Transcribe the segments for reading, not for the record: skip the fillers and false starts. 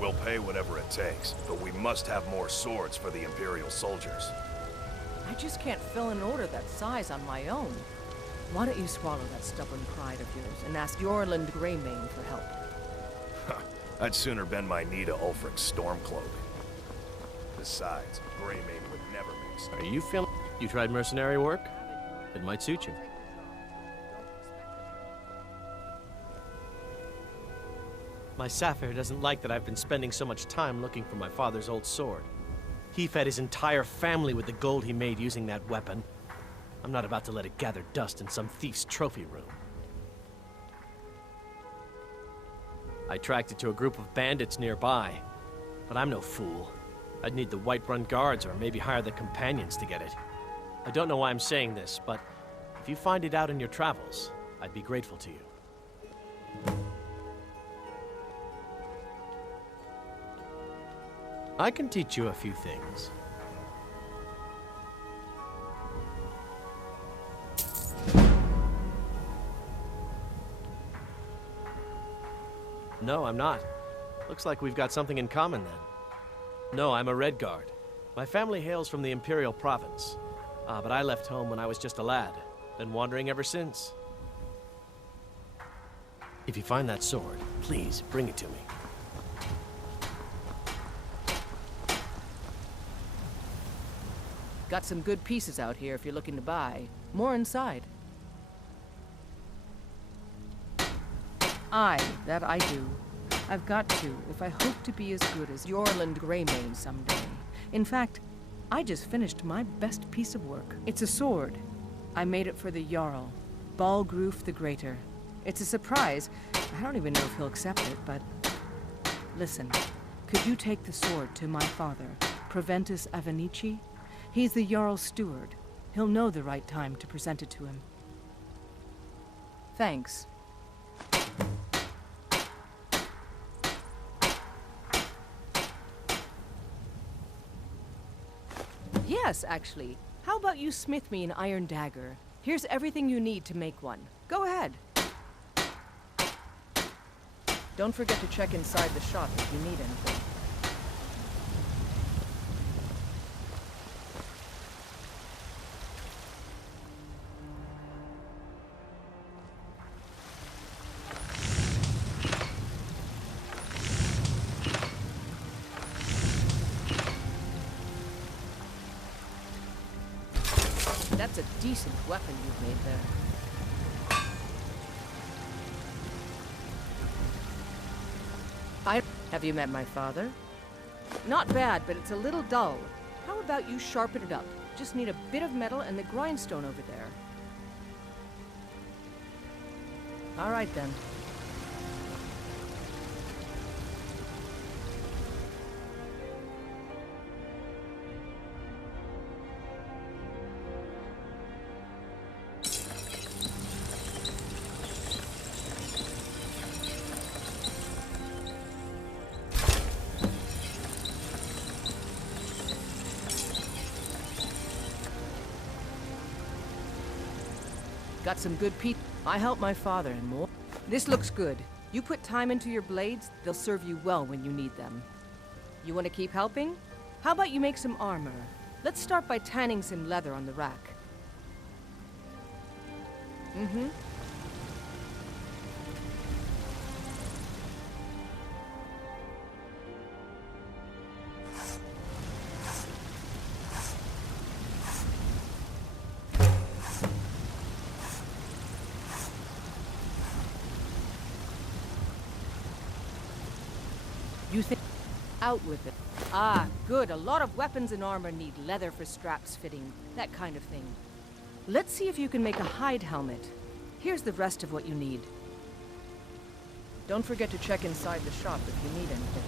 We'll pay whatever it takes, but we must have more swords for the Imperial soldiers. I just can't fill an order that size on my own. Why don't you swallow that stubborn pride of yours and ask Yorland Greymane for help? I'd sooner bend my knee to Ulfric's Stormcloak. Besides, Greymane would never make sense. Are you feeling... You tried mercenary work? It might suit you. My Sapphire doesn't like that I've been spending so much time looking for my father's old sword. He fed his entire family with the gold he made using that weapon. I'm not about to let it gather dust in some thief's trophy room. I tracked it to a group of bandits nearby, but I'm no fool. I'd need the Whiterun Guards or maybe hire the Companions to get it. I don't know why I'm saying this, but if you find it out in your travels, I'd be grateful to you. I can teach you a few things. No, I'm not. Looks like we've got something in common then. No, I'm a Red Guard. My family hails from the Imperial Province. But I left home when I was just a lad. Been wandering ever since. If you find that sword, please bring it to me. Got some good pieces out here if you're looking to buy. More inside. Aye, that I do. I've got to, if I hope to be as good as Yorland Greymane someday. In fact, I just finished my best piece of work. It's a sword. I made it for the Jarl, Balgroof the Greater. It's a surprise. I don't even know if he'll accept it, but... Listen, could you take the sword to my father, Proventus Avenici? He's the Jarl's steward. He'll know the right time to present it to him. Thanks. Yes, actually. How about you smith me an iron dagger? Here's everything you need to make one. Go ahead. Don't forget to check inside the shop if you need anything. That's a decent weapon you've made there. Have you met my father? Not bad, but it's a little dull. How about you sharpen it up? Just need a bit of metal and the grindstone over there. All right, then. Got some good I help my father and more. This looks good. You put time into your blades, they'll serve you well when you need them. You want to keep helping? How about you make some armor? Let's start by tanning some leather on the rack. Mm-hmm. You think... Out with it. Ah, good. A lot of weapons and armor need leather for straps fitting, that kind of thing. Let's see if you can make a hide helmet. Here's the rest of what you need. Don't forget to check inside the shop if you need anything.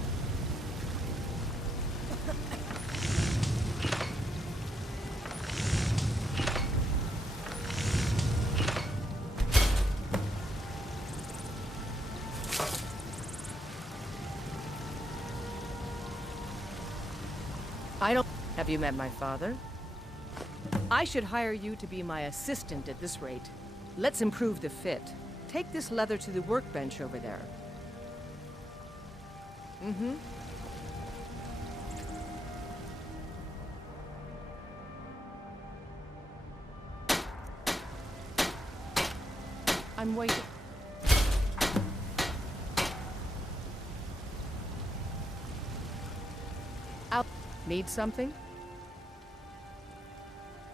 Have you met my father? I should hire you to be my assistant at this rate. Let's improve the fit. Take this leather to the workbench over there. Mm-hmm. I'm waiting. Need something?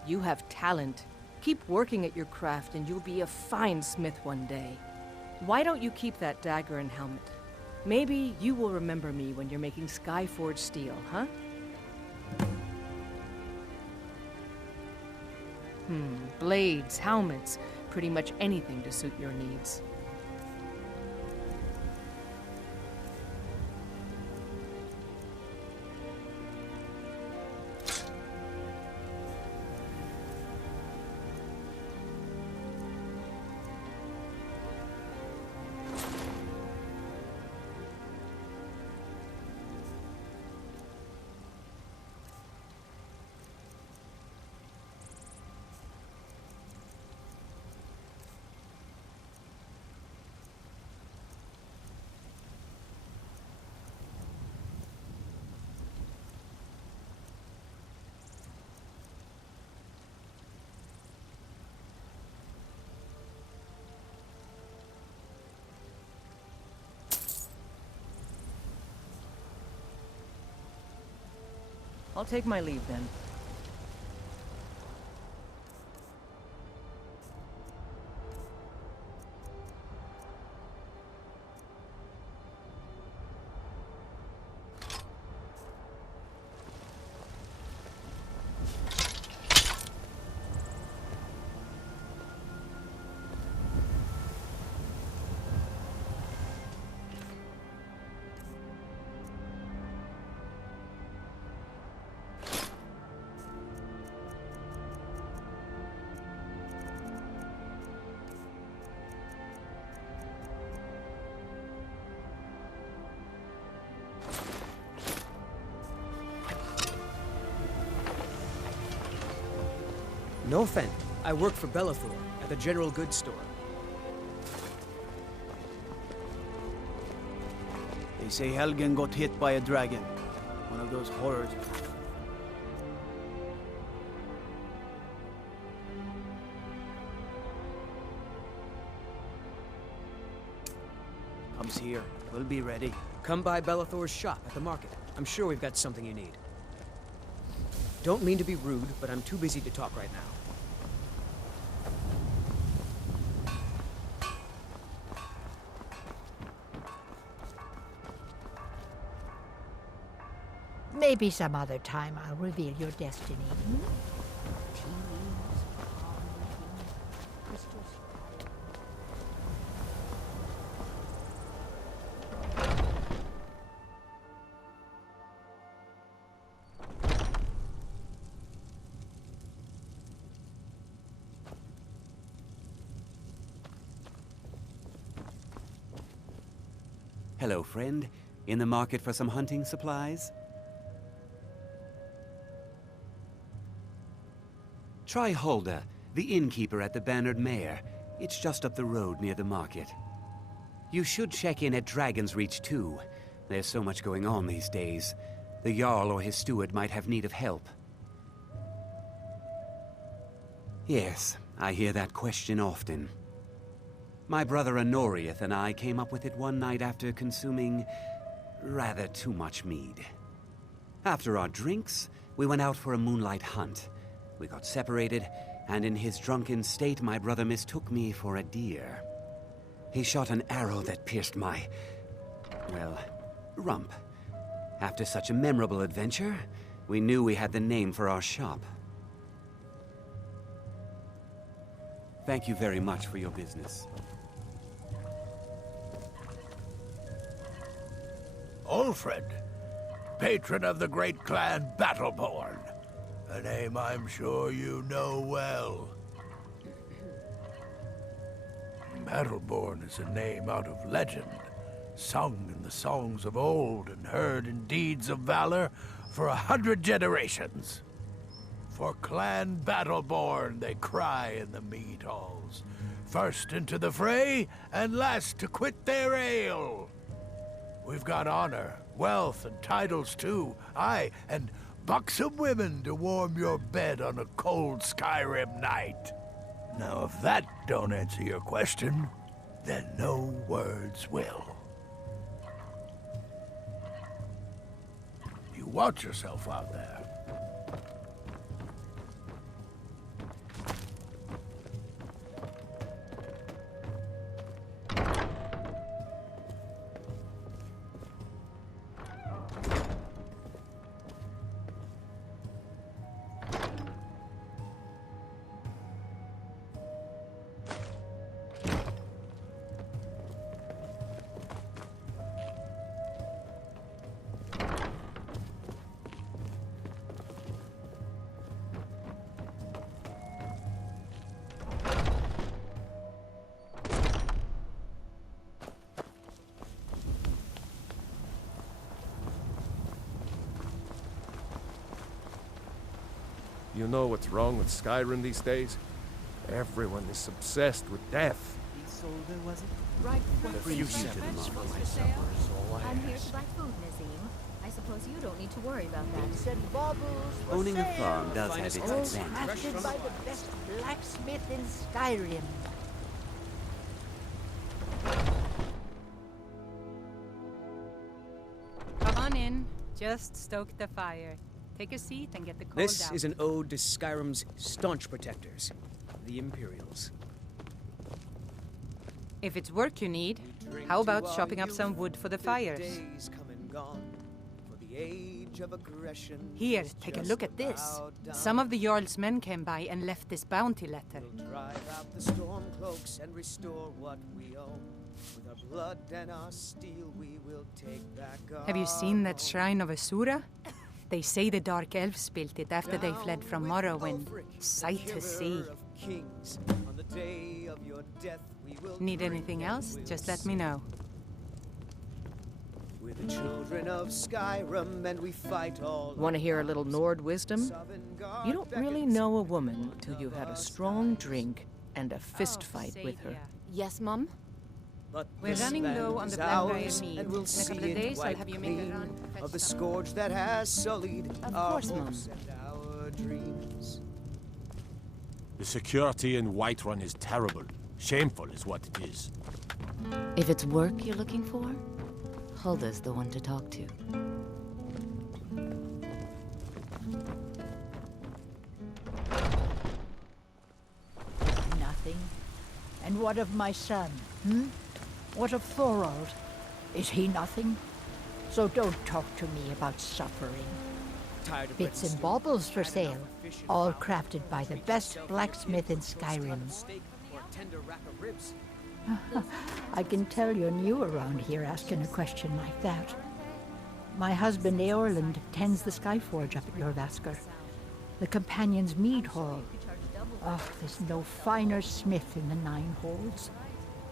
You have talent. Keep working at your craft and you'll be a fine smith one day. Why don't you keep that dagger and helmet? Maybe you will remember me when you're making Skyforged steel, huh? Blades, helmets, pretty much anything to suit your needs. I'll take my leave then. No offense. I work for Bellathor at the general goods store. They say Helgen got hit by a dragon. One of those horrors. Comes here. We'll be ready. Come by Bellathor's shop at the market. I'm sure we've got something you need. Don't mean to be rude, but I'm too busy to talk right now. Maybe some other time I'll reveal your destiny. Hello, friend. In the market for some hunting supplies? Try Hulda, the innkeeper at the Bannered Mare. It's just up the road near the market. You should check in at Dragon's Reach too. There's so much going on these days. The Jarl or his steward might have need of help. Yes, I hear that question often. My brother Honoriath and I came up with it one night after consuming rather too much mead. After our drinks, we went out for a moonlight hunt. We got separated, and in his drunken state, my brother mistook me for a deer. He shot an arrow that pierced my, well, rump. After such a memorable adventure, we knew we had the name for our shop. Thank you very much for your business. Ulfred, patron of the great clan Battleborn. A name I'm sure you know well. Battleborn is a name out of legend, sung in the songs of old and heard in deeds of valor for 100 generations. For Clan Battleborn they cry in the mead halls, first into the fray and last to quit their ale. We've got honor, wealth, and titles too, aye, and buxom women to warm your bed on a cold Skyrim night. Now, if that don't answer your question, then no words will. You watch yourself out there. You know what's wrong with Skyrim these days? Everyone is obsessed with death. Right. The future of my supper is all I I'm here ask. to buy food, Nazim. I suppose you don't need to worry about that. And baubles for Owning a sale. farm does have its All advantages. crafted by the best blacksmith in Skyrim. Come on in. Just stoke the fire. Take a seat and get the cold This out. is an ode to Skyrim's staunch protectors, the Imperials. If it's work you need, how about chopping up some wood for the fires? Here, take a look at this. Some of the Jarl's men came by and left this bounty letter. Drive out the storm cloaks and restore what we own. With our blood and our steel, we will take back our Have you seen that shrine of Asura? They say the Dark Elves built it after they fled from Morrowind. Sight to see. On the day of your death, we will Need anything else? Just let me know. We're the children of Skyrim, and we fight all. Want to hear a little Nord wisdom? You don't really know a woman till you've had a strong drink and a fist fight with her. Yes, Mum? But We're this running land low on the is Blackbriar ours, mead. and we'll In a see couple of it days, I'll wipe have you make a clean run to fetch of the some. scourge that has sullied Of our course, Mum. hopes and our dreams. The security in Whiterun is terrible. Shameful is what it is. If it's work you're looking for, Hulda's the one to talk to. Nothing. And what of my son? What of Thorald? Is he nothing? So don't talk to me about suffering. Tired of Bits bread and stew, baubles for had enough sale, of fish and all fowl. crafted by the best blacksmith in Skyrim. Steak or a tender rack of ribs. I can tell you're new around here asking a question like that. My husband Eorland tends the Skyforge up at Jorvaskr, the Companion's Mead Hall. Oh, there's no finer smith in the Nine Holds.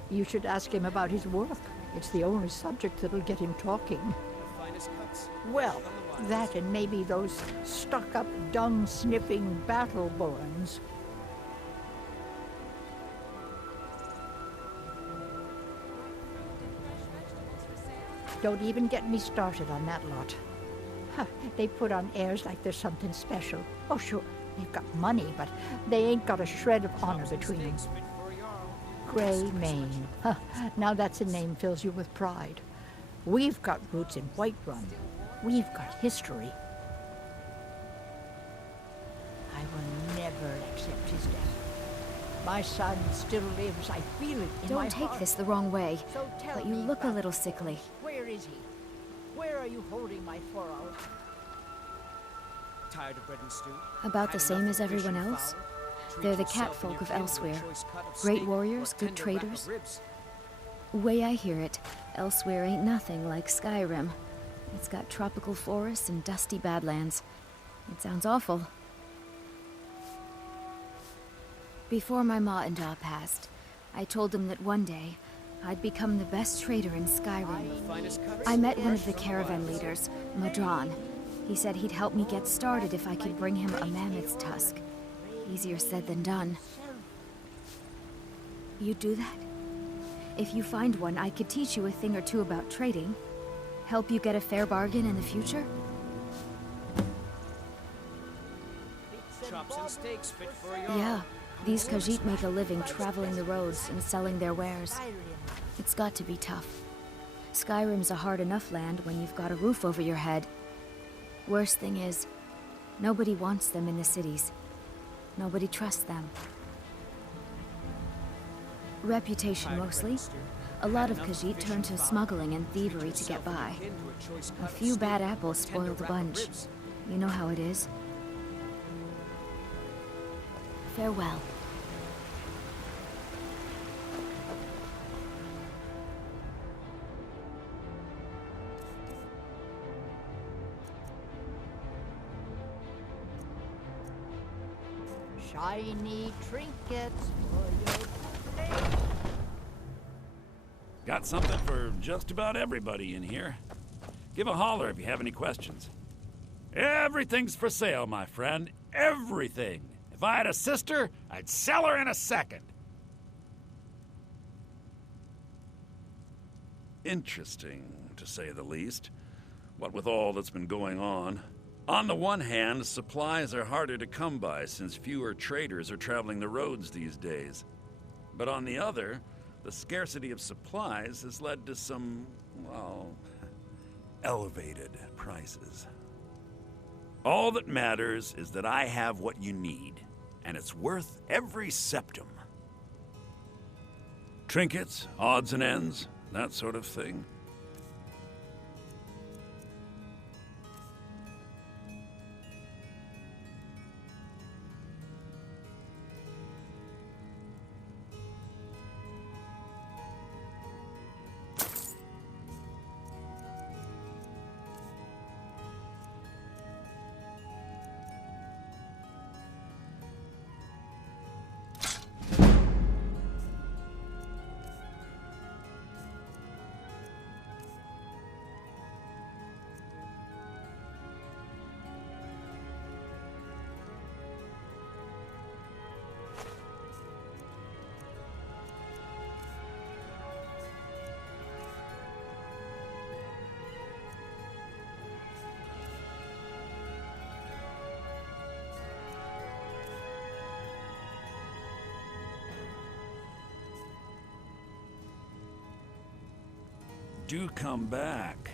You should ask him about his work. It's the only subject that'll get him talking. Finest cuts. Well, that and maybe those stuck-up, dung-sniffing battle-borns. Don't even get me started on that lot. Huh, they put on airs like there's something special. Oh, sure, they've got money, but they ain't got a shred of honor between them. Grey Mane. Huh, now that's a name fills you with pride. We've got roots in Whiterun. We've got history. I will never accept his death. My son still lives. I feel it in my Don't take heart. this the wrong way, So tell but you me look a about little it. sickly. Where is he? Where are you holding my Thorald? Tired of bread and stew. About the Had same enough as of fish everyone and else. fowl. They're the Treat yourself catfolk and of your kin to a elsewhere. choice cut of Great steak warriors, or good tender rack of traders. ribs. Way I hear it, elsewhere ain't nothing like Skyrim. It's got tropical forests and dusty badlands. It sounds awful. Before my ma and da passed, I told them that one day I'd become the best trader in Skyrim. Finest cuts. I met one of the caravan leaders, Madran. He said he'd help me get started if I could bring him a mammoth's tusk. Easier said than done. You'd do that? If you find one, I could teach you a thing or two about trading. Help you get a fair bargain in the future? Chops and steaks fit for a Yeah, these Khajiit make a living traveling the roads and selling their wares. Skyrim. It's got to be tough. Skyrim's a hard enough land when you've got a roof over your head. Worst thing is, nobody wants them in the cities. Nobody trusts them. Reputation mostly. A lot of Khajiit turn to smuggling and thievery to get by. A few bad apples spoil the bunch. You know how it is. Farewell. Shiny trinkets for your play. Got something for just about everybody in here. Give a holler if you have any questions. Everything's for sale, my friend. Everything. If I had a sister, I'd sell her in a second. Interesting, to say the least. What with all that's been going on. On the one hand, supplies are harder to come by since fewer traders are traveling the roads these days. But on the other, the scarcity of supplies has led to some, well, elevated prices. All that matters is that I have what you need, and it's worth every septum. Trinkets, odds and ends, that sort of thing. Do come back.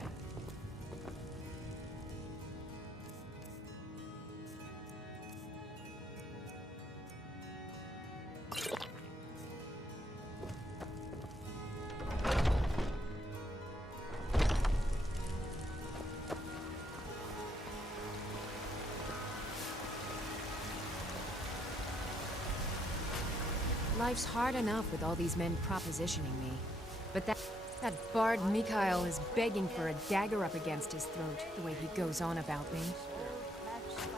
Life's hard enough with all these men propositioning me. But that bard Mikhail is begging for a dagger up against his throat, the way he goes on about me.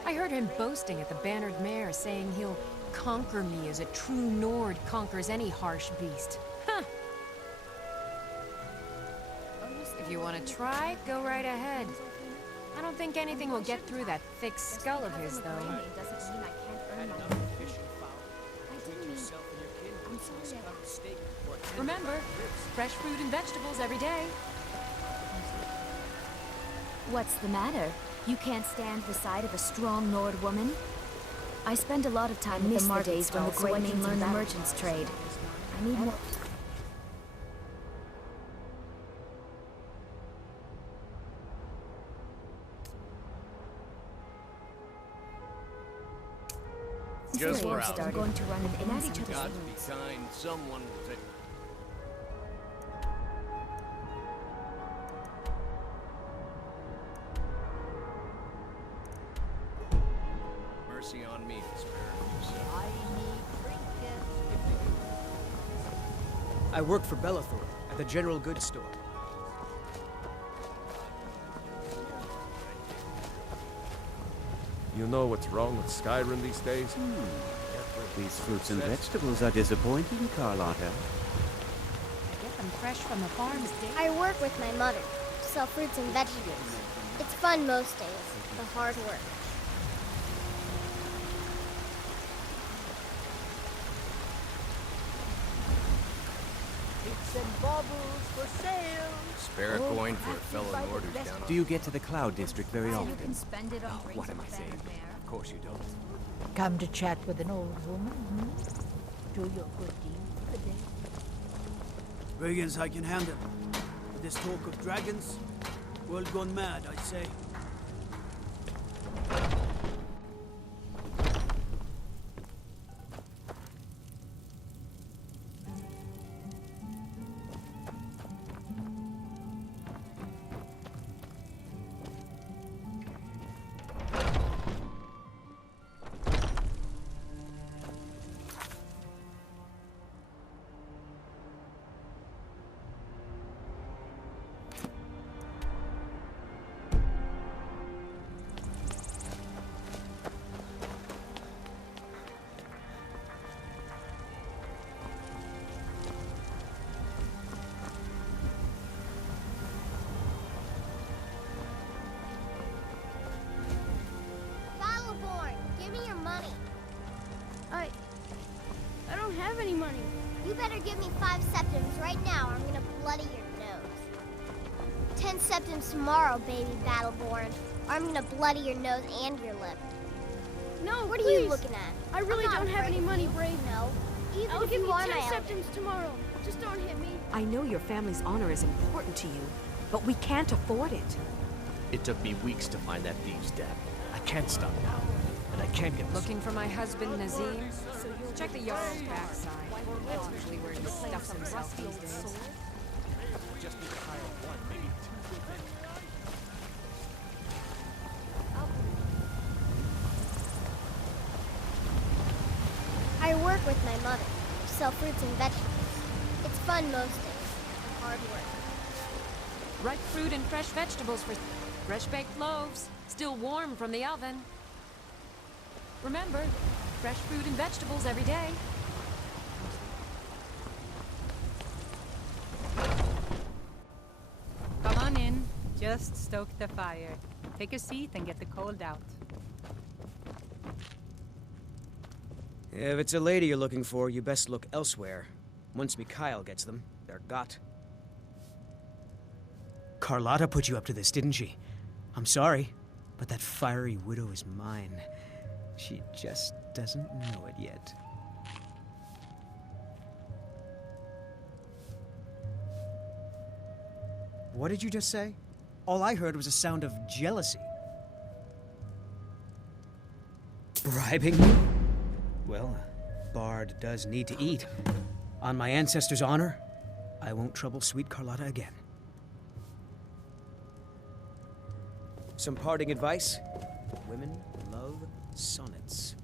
I heard him boasting at the Bannered Mare, saying he'll conquer me as a true Nord conquers any harsh beast. Huh! If you want to try, go right ahead. I don't think anything will get through that thick skull of his, though. Remember, fresh fruit and vegetables every day. What's the matter? You can't stand the sight of a strong Nord woman? I spend a lot of time in the days when the Grey can learn the merchant's trade. I need more. Just browse. I'm going to run in at each other's God be roots. kind. Someone will take. Mercy on me, spare yourself. I work for Bellathor at the general goods store. You know what's wrong with Skyrim these days? These fruits and vegetables are disappointing, Carlotta. Get them fresh from the farms. I work with my mother to sell fruits and vegetables. It's fun most days, the hard work. Picks and baubles for sale. Spare a coin for a fellow Nord who's down on. Do you get to the Cloud District very often? You can spend it on What am I saying? Of course you don't. Come to chat with an old woman, hmm? Do your good deed for the day. Brigands I can handle. With this talk of dragons, world gone mad, I'd say. I don't have any money. You better give me 5 septims right now or I'm gonna bloody your nose. 10 septims tomorrow, baby Battleborn, or I'm gonna bloody your nose and your lip. No, What are please. you looking at? I really don't have any money, Brave. No. Even I'll if give you you are 10 my elder. septims tomorrow. Just don't hit me. I know your family's honor is important to you, but we can't afford it. It took me weeks to find that thieves' den. I can't stop now, and I can't get Looking for my husband, Nazim? Check the yard's backside. That's usually where he stuffs himself these days. Just need to hire one, maybe 2 good men. I work with my mother. We sell fruits and vegetables. It's fun most days. Hard work. Ripe fruit and fresh vegetables for fresh baked loaves, still warm from the oven. Remember, fresh fruit and vegetables every day. Come on in. Just stoke the fire. Take a seat and get the cold out. If it's a lady you're looking for, you best look elsewhere. Once Mikhail gets them, they're got. Carlotta put you up to this, didn't she? I'm sorry, but that fiery widow is mine. She just doesn't know it yet. What did you just say? All I heard was a sound of jealousy. Bribing me? Well, a bard does need to eat. On my ancestors' honor, I won't trouble sweet Carlotta again. Some parting advice? Women love sonnets.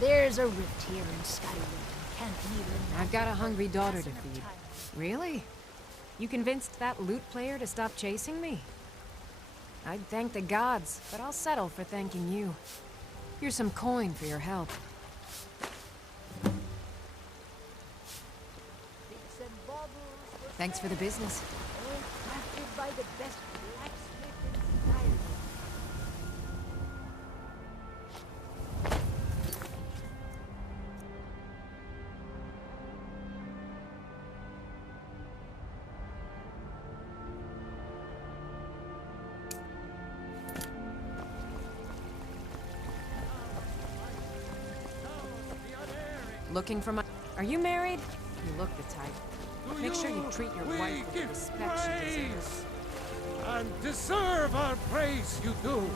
There's a rift here in Skyrim. Can't even. I've got a hungry daughter to feed. Really? You convinced that lute player to stop chasing me? I'd thank the gods, but I'll settle for thanking you. Here's some coin for your help. Thanks for the business. Crafted by the best blacksmith in Skyrim. Looking for my... Are you married? You look the type. Make sure you treat your wife with the respect she deserves. And deserve our praise you do,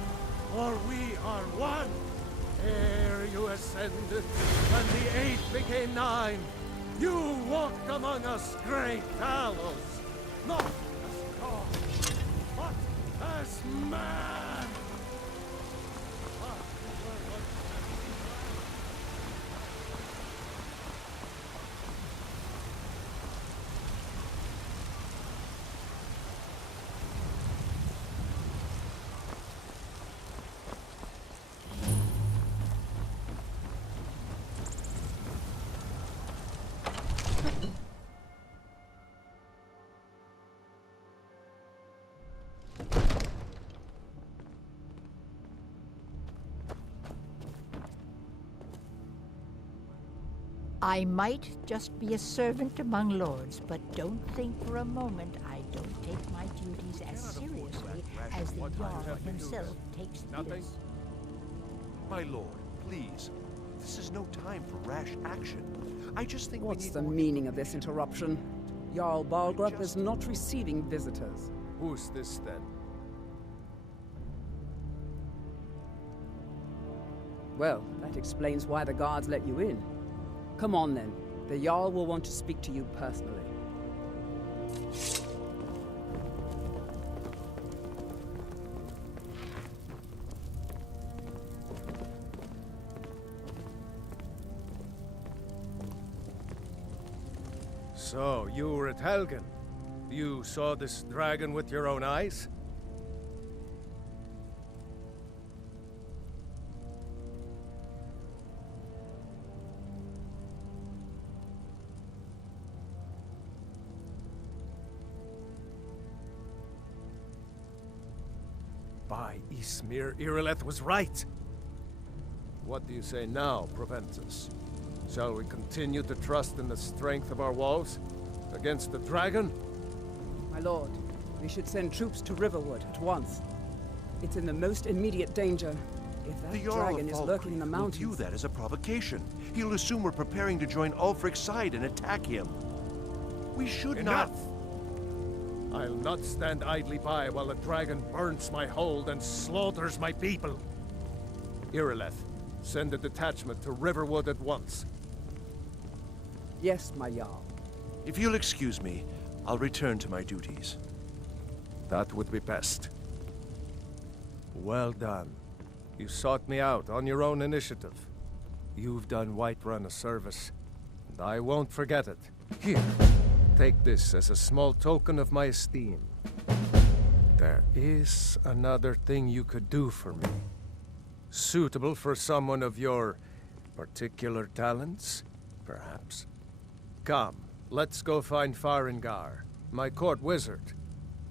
for we are one. Ere you ascended, and the 8 became 9, you walked among us great Talos, not as God, but as man. I might just be a servant among lords, but don't think for a moment I don't take my duties as seriously as the Jarl himself takes his. My lord, please. This is no time for rash action. I just think What's we need the more meaning of this interruption? Jarl Balgrup is not receiving visitors. Who's this then? Well, that explains why the guards let you in. Come on then. The Jarl will want to speak to you personally. So, you were at Helgen. You saw this dragon with your own eyes? By Ysmir, Irileth was right. What do you say now, Proventus? Shall we continue to trust in the strength of our walls against the dragon? My lord, we should send troops to Riverwood at once. It's in the most immediate danger. If that The Jarl dragon of is lurking in the will mountains... view that as a provocation. He'll assume we're preparing to join Ulfric's side and attack him. We should Enough! I'll not stand idly by while the dragon burns my hold and slaughters my people. Irileth, send a detachment to Riverwood at once. Yes, my Jarl. If you'll excuse me, I'll return to my duties. That would be best. Well done. You sought me out on your own initiative. You've done Whiterun a service, and I won't forget it. Here, take this as a small token of my esteem. There is another thing you could do for me. Suitable for someone of your particular talents, perhaps. Come, let's go find Farengar, my court wizard.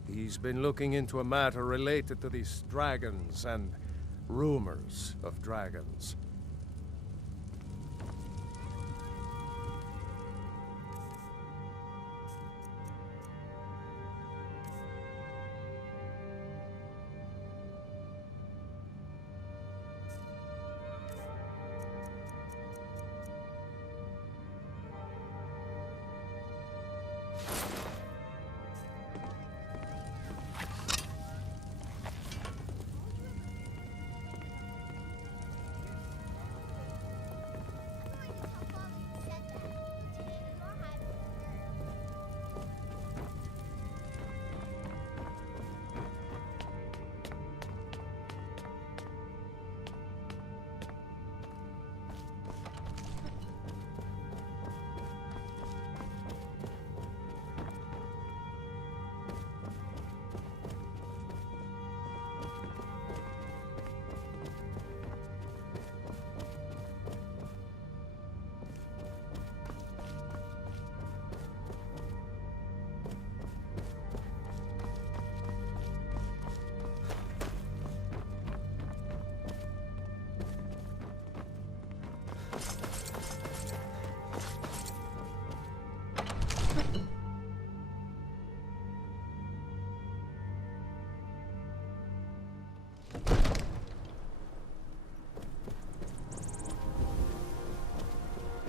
He's been looking into a matter related to these dragons and rumors of dragons.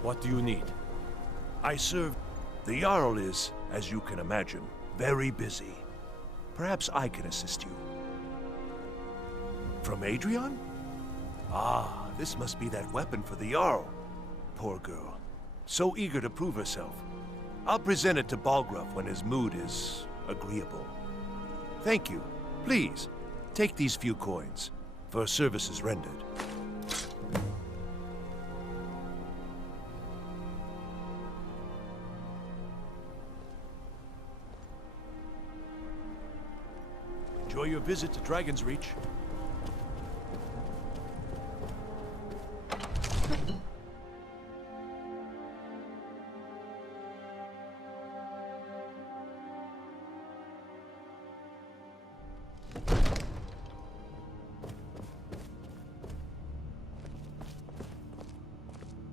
What do you need? I serve. The Jarl is, as you can imagine, very busy. Perhaps I can assist you. From Adrian? Ah, this must be that weapon for the Jarl. Poor girl. So eager to prove herself. I'll present it to Balgruff when his mood is agreeable. Thank you. Please, take these few coins for services rendered. Enjoy your visit to Dragon's Reach.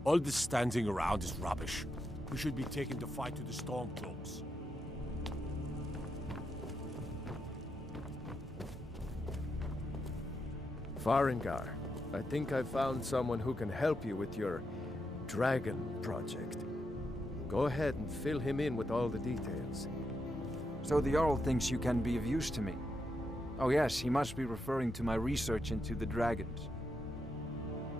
All this standing around is rubbish. We should be taking the fight to the Stormcloaks. Farengar, I think I found someone who can help you with your dragon project. Go ahead and fill him in with all the details. So the Jarl thinks you can be of use to me. Oh yes, he must be referring to my research into the dragons.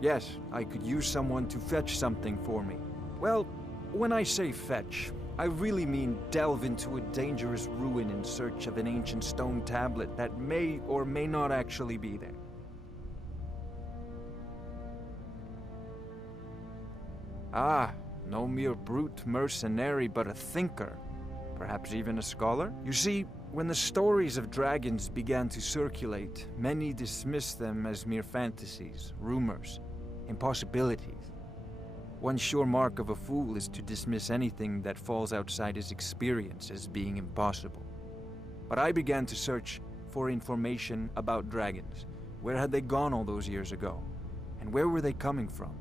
Yes, I could use someone to fetch something for me. Well, when I say fetch, I really mean delve into a dangerous ruin in search of an ancient stone tablet that may or may not actually be there. Ah, no mere brute mercenary, but a thinker. Perhaps even a scholar? You see, when the stories of dragons began to circulate, many dismissed them as mere fantasies, rumors, impossibilities. One sure mark of a fool is to dismiss anything that falls outside his experience as being impossible. But I began to search for information about dragons. Where had they gone all those years ago? And where were they coming from?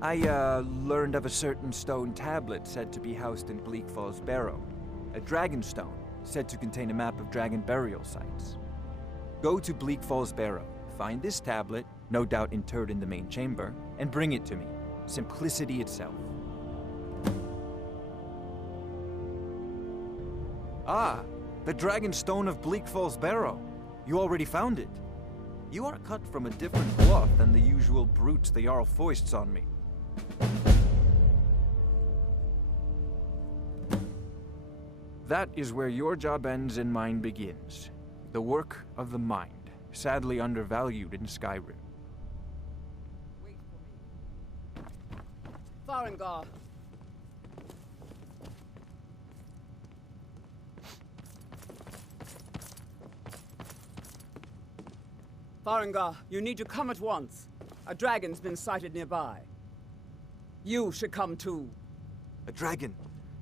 I learned of a certain stone tablet said to be housed in Bleak Falls Barrow. A dragon stone, said to contain a map of dragon burial sites. Go to Bleak Falls Barrow, find this tablet, no doubt interred in the main chamber, and bring it to me. Simplicity itself. Ah, the dragon stone of Bleak Falls Barrow. You already found it. You are cut from a different cloth than the usual brutes the Jarl foists on me. That is where your job ends and mine begins. The work of the mind, sadly undervalued in Skyrim. Wait for me. Farengar. Farengar, you need to come at once. A dragon's been sighted nearby. You should come too. A dragon?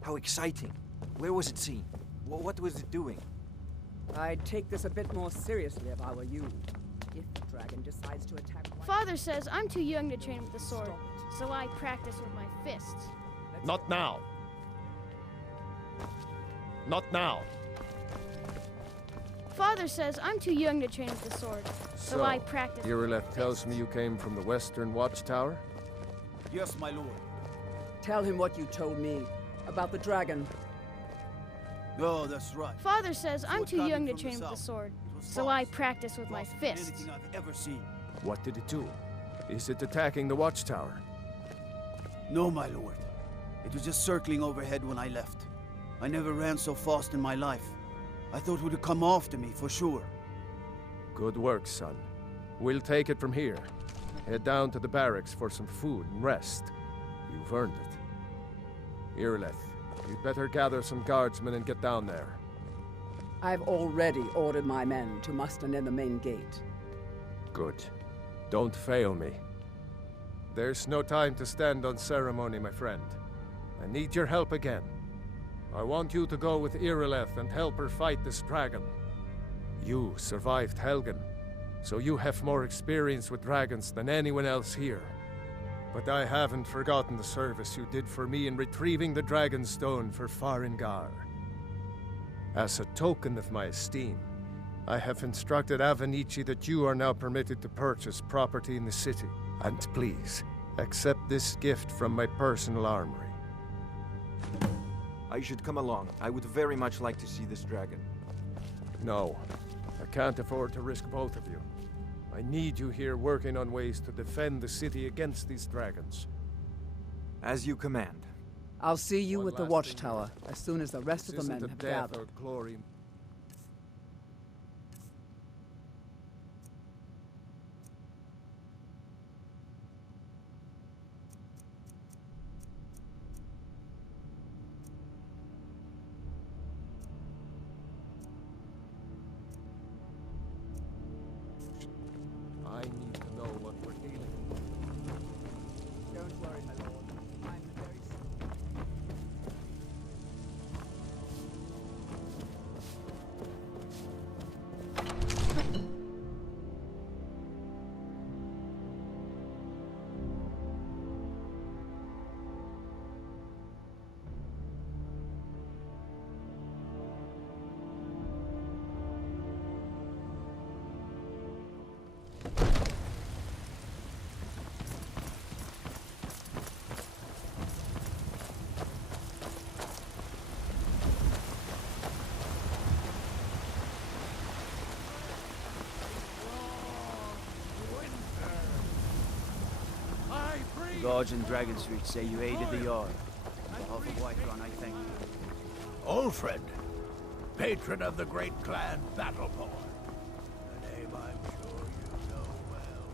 How exciting. Where was it seen? What was it doing? I'd take this a bit more seriously if I were you. If the dragon decides to attack... Father says I'm too young to train with the sword, so I practice with my fists. Not now. Not now. Father says I'm too young to train with the sword, so I practice. Irileth tells me you came from the Western Watchtower? Yes, my lord. Tell him what you told me about the dragon. Oh, that's right. Father says I'm too young to train with the sword, so I practice with my fists. Anything I've ever seen. What did it do? Is it attacking the Watchtower? No, my lord. It was just circling overhead when I left. I never ran so fast in my life. I thought it would have come after me, for sure. Good work, son. We'll take it from here. Head down to the barracks for some food and rest. You've earned it. Irileth, you'd better gather some guardsmen and get down there. I've already ordered my men to muster near the main gate. Good. Don't fail me. There's no time to stand on ceremony, my friend. I need your help again. I want you to go with Irileth and help her fight this dragon. You survived Helgen, so you have more experience with dragons than anyone else here. But I haven't forgotten the service you did for me in retrieving the dragon stone for Farengar. As a token of my esteem, I have instructed Avenici that you are now permitted to purchase property in the city. And please, accept this gift from my personal armory. I should come along. I would very much like to see this dragon. No, I can't afford to risk both of you. I need you here working on ways to defend the city against these dragons. As you command. I'll see you at the Watchtower as soon as the rest of the men have gathered. Glory. I need to know what we're dealing with. Don't worry, my lord. I'm very Guards in Dragon Street say you aided the Jarl. On behalf of Whiterun, I thank you. Old friend, patron of the great clan Battleborn. A name I'm sure you know well.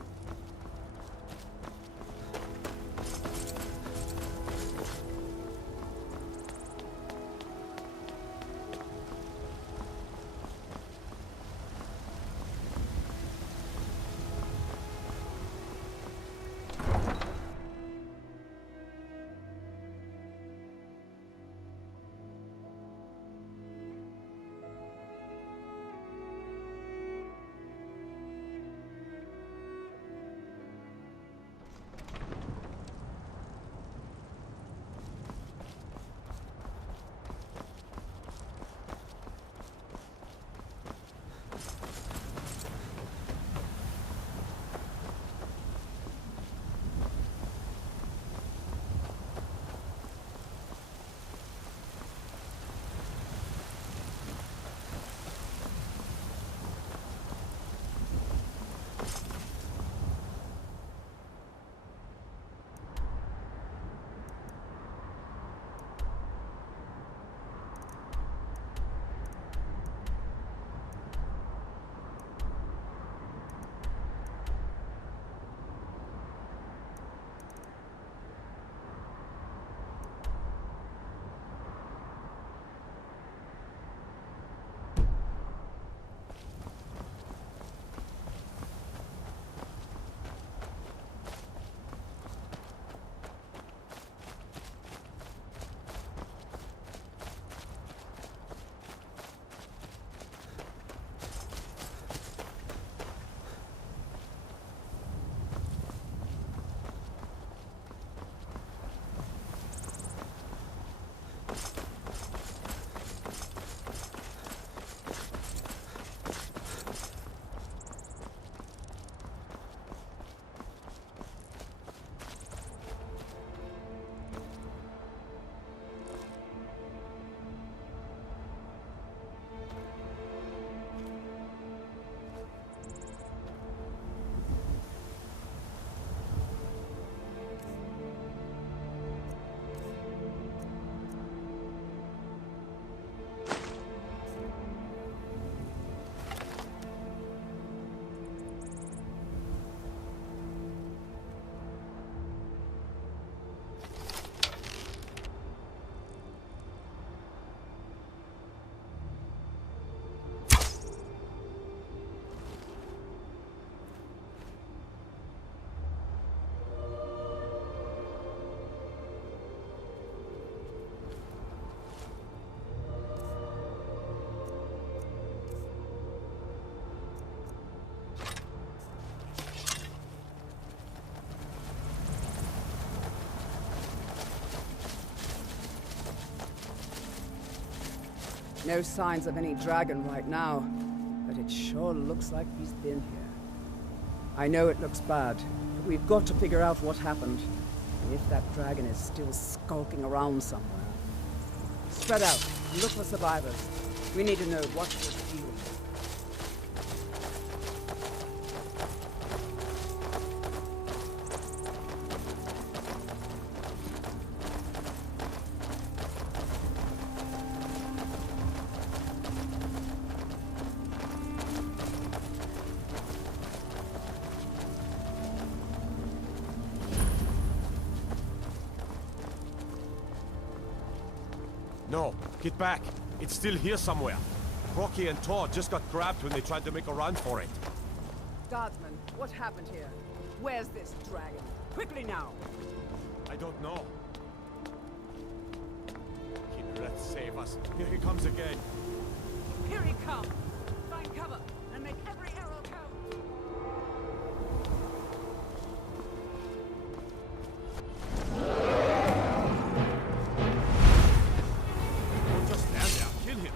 No signs of any dragon right now, but it sure looks like he's been here. I know it looks bad, but we've got to figure out what happened, and if that dragon is still skulking around somewhere. Spread out, look for survivors. We need to know what this deal is. No, get back. It's still here somewhere. Rocky and Todd just got grabbed when they tried to make a run for it. Guardsman, what happened here? Where's this dragon? Quickly now! I don't know. Kineret, save us. Here he comes again. Here he comes! Find cover and make every arrow count! Don't just stand there. Kill him.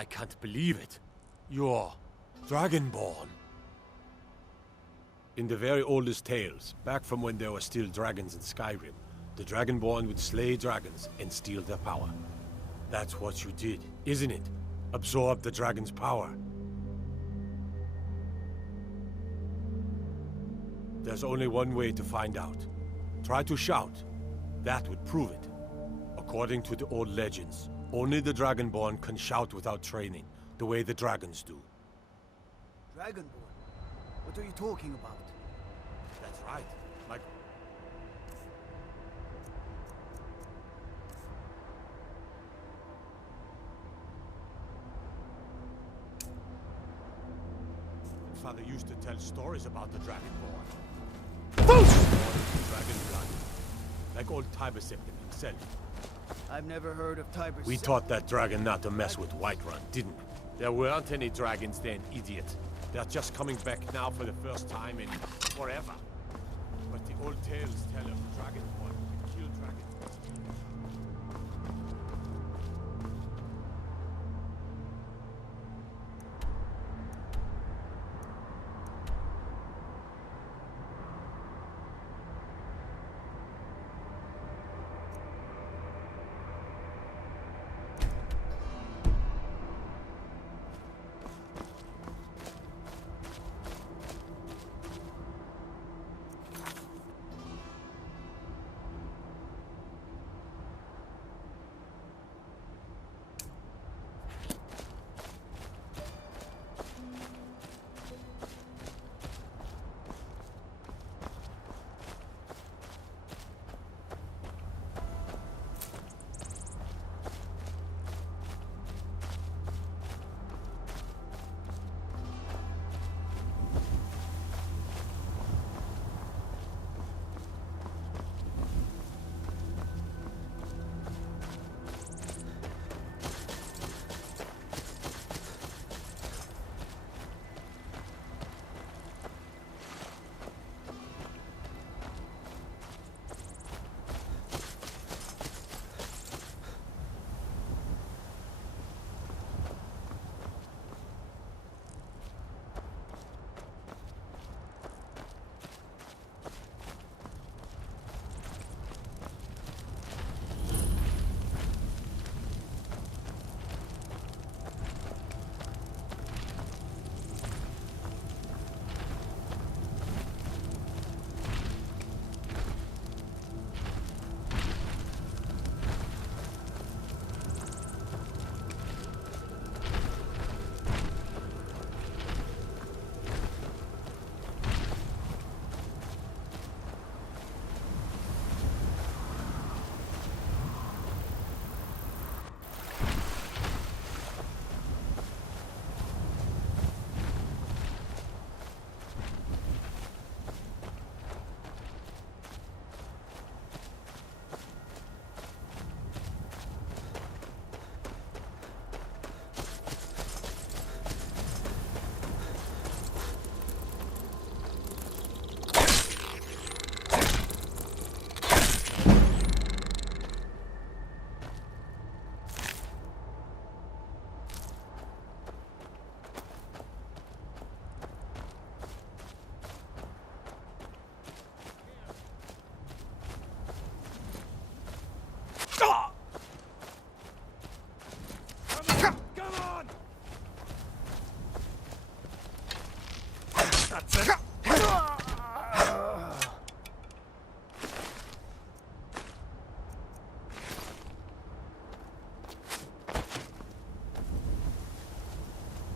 I can't believe it. You're Dragonborn. In the very oldest tales, back from when there were still dragons in Skyrim, the Dragonborn would slay dragons and steal their power. That's what you did, isn't it? Absorb the dragon's power. There's only one way to find out. Try to shout. That would prove it. According to the old legends, only the Dragonborn can shout without training, the way the dragons do. Dragonborn? What are you talking about? That's right. Like... Father used to tell stories about the Dragonborn. Dragon blood. Like old Tiberseptim himself. I've never heard of Tiber. We taught that dragon not to mess with Whiterun, didn't we? There weren't any dragons then, idiot. They're just coming back now for the first time in forever. But the old tales tell of Dragonborn who kill dragons.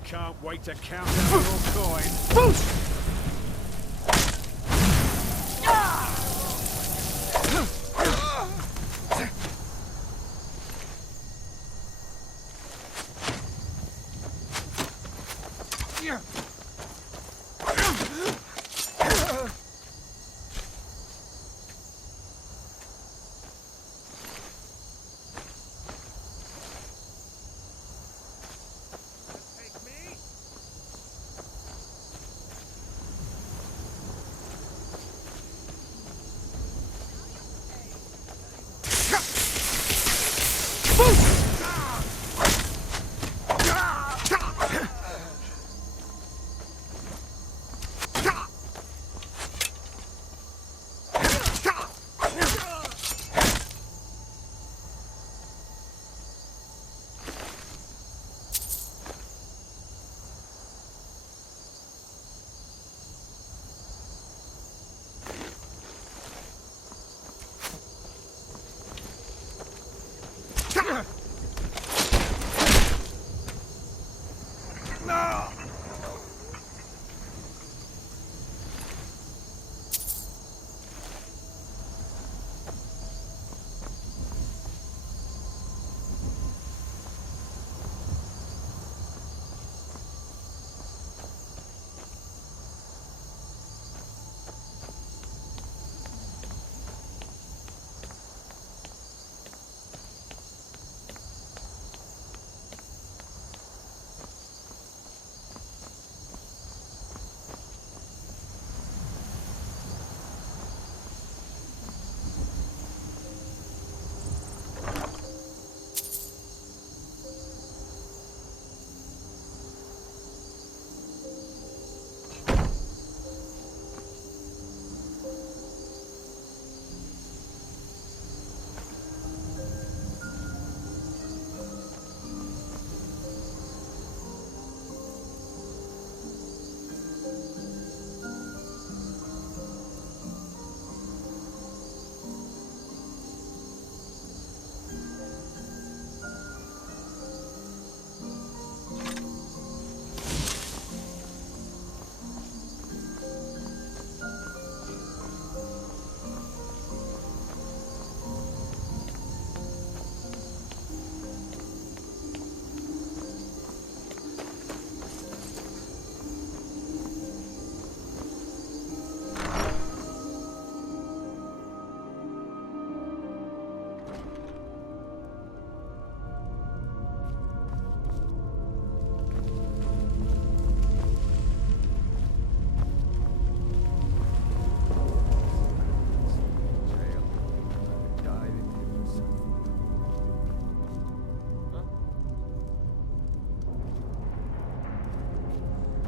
Can't wait to count out your coin.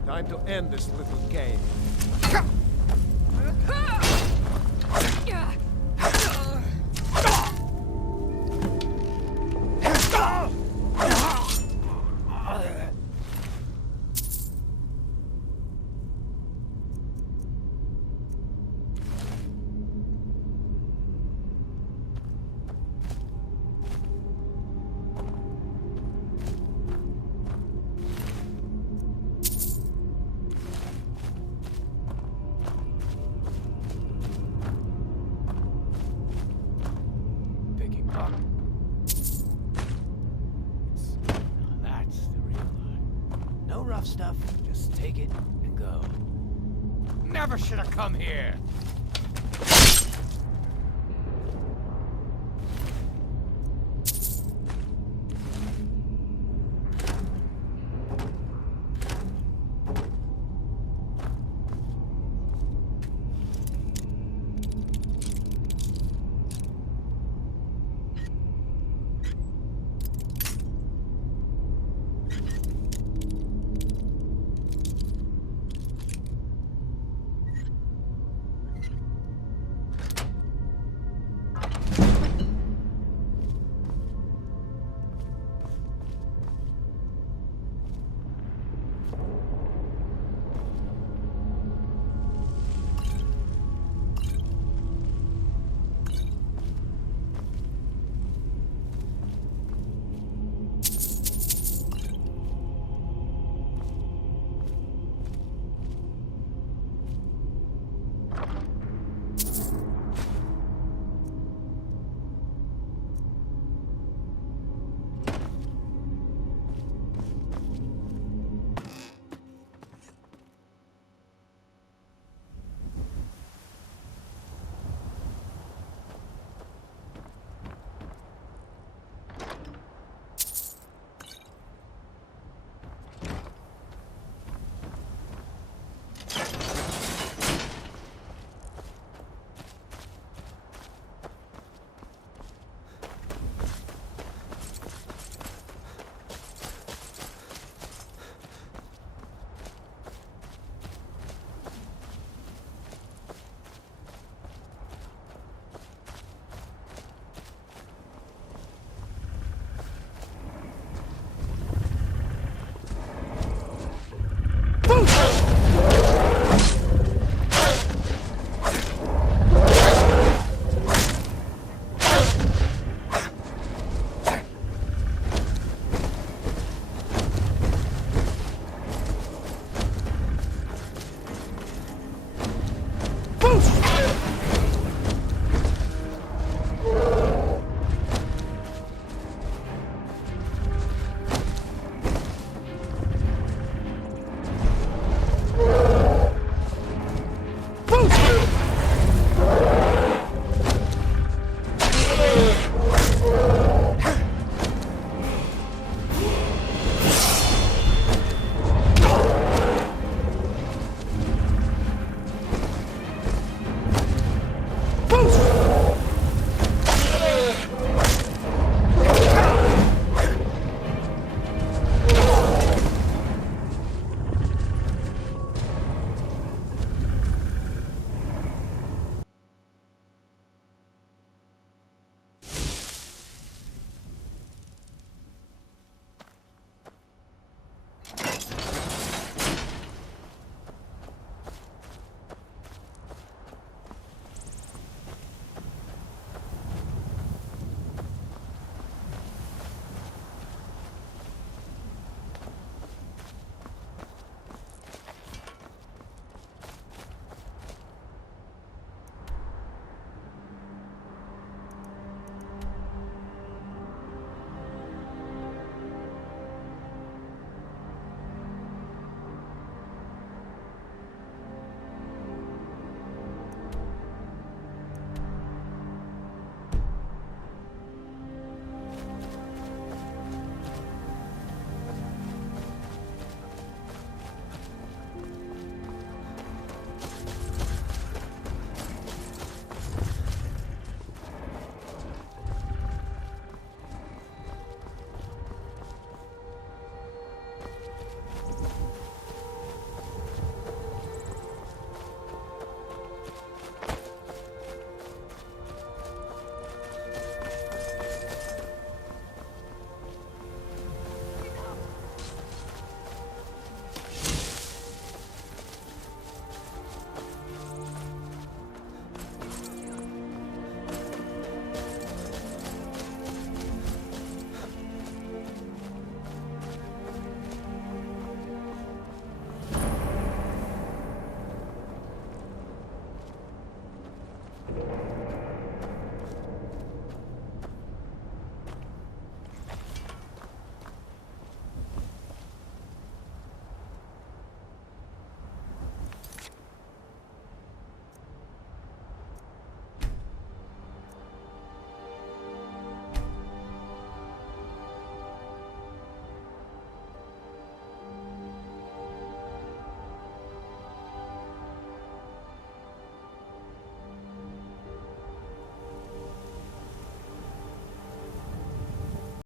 Time to end this little game. Stuff, just take it and go. Never should have come here.